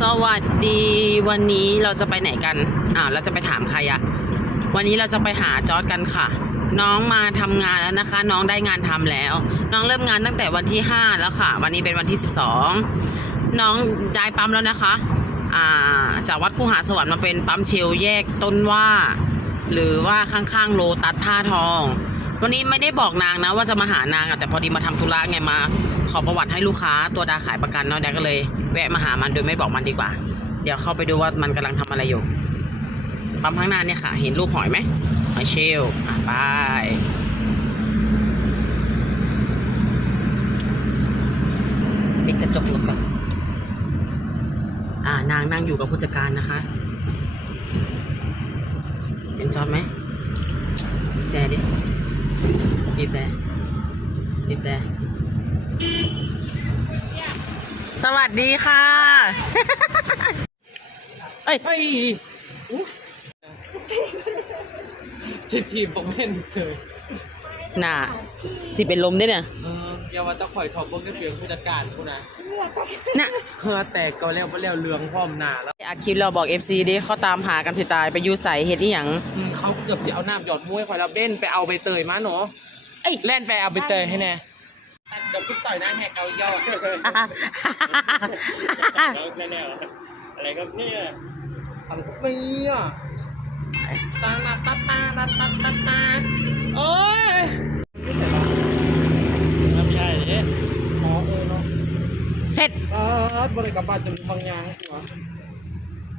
สวัสดีวันนี้เราจะไปไหนกันอ่าเราจะไปถามใครอะวันนี้เราจะไปหาจอร์ดกันค่ะ น้องมาทำงานแล้วนะคะ น้องได้งานทำแล้ว น้องเริ่มงานตั้งแต่วันที่ห้าแล้วค่ะ วันนี้เป็นวันที่สิบสองน้องย้ปั๊มแล้วนะคะอ่าจากวัดคูหาสวรรค์มาเป็นปั๊มเชลแยกต้นว่า หรือว่าข้างๆโลตัสท่าทอง วันนี้ไม่ได้บอกนางนะว่าจะมาหานางอะแต่พอดีมาทำธุระไงมา ขอประวัติให้ลูกค้าตัวดาขายประกันเนาะดาก็เลยแวะมาหามันโดยไม่บอกมันดีกว่า เดี๋ยวเข้าไปดูว่ามันกำลังทำอะไรอยู่ปั๊มข้างหน้าเนี่ยค่ะ เห็นรูปหอยไหมหอยเชลลอะไปปิดกระจกรถก่อนอ่านางนั่งอยู่กับผู้จัดการนะคะ เห็นจอดไหมแต่ดิ บีบแต่บีบแต่สวัสดีค่ะ เอ้ยเฮ้ยจิตทีมผมเห็นเสยน่ะ สิเป็นลมด้วยเนี่ยเอออย่าว่าจะคอยถอดเบิ้งได้เพียงผู้จัดการกูนะน่ะ เฮือแตกก็แล้วก็แล้วเรืองพร้อมหน้าแล้ว อาคลิปเราบอก FC ดิเขาตามหากันสิตายไปอยูใส่เฮ็ดอีหยังอืมเขาเกือบจะเอาน้ำหยอดมุ้ยคอยเราเบ้นไปเอาใบเตยมาเนาะเอ้ยแล่นไปเอาใบเตยให้แน่เดี๋ยวพี่ต่อยหน้าแหกเอายอดแน่ๆอะไรครับเนี่ยทำกับเนี่ยตาตาตาตาตาตาตาตาโอ้ยไม่ใส่หรอลำไยเนี่ยอ๋อเออเนาะเฮ็ดเออบริกรรมบ้านจนบางอย่างหัว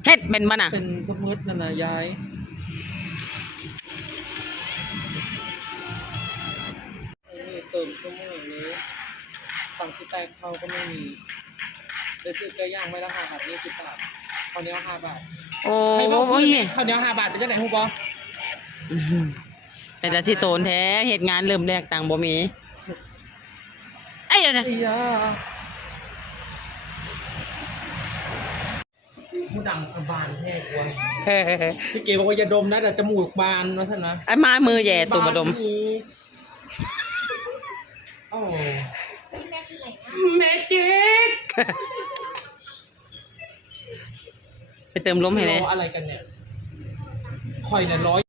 เฮ็ดเป็นมันอะ เป็นทมืดนั่นนะยายนี่เติมชั่วโมงนี้ฝั่งสแต็กเขาก็ไม่มีได้ซื้อไก่ย่างไม่ละห้าบาทยี่สิบบาทข้าวเหนียวห้าบาทโอ้ให้บอกโหเพื่อนข้าวเหนียวห้าบาทเป็นจังไหนฮู้บ่เป็นแต่ที่โตนแท้เหตุงานเริ่มแรกต่างบ่มีไอ้ยเดี๋ยวนะไอ้ยา ผู้ดังกระบาลแท้กว่าเฮ้ยพี่เก๋บอกว่าอย่าดมนะแต่จมูกบานว่าท่านนะไอ้มามือแย่ตุ่มมาดมโอ้แม่จิ๊กไปเติมลมให้เลยรออะไรกันเนี่ยคอยเนี่ยร้อย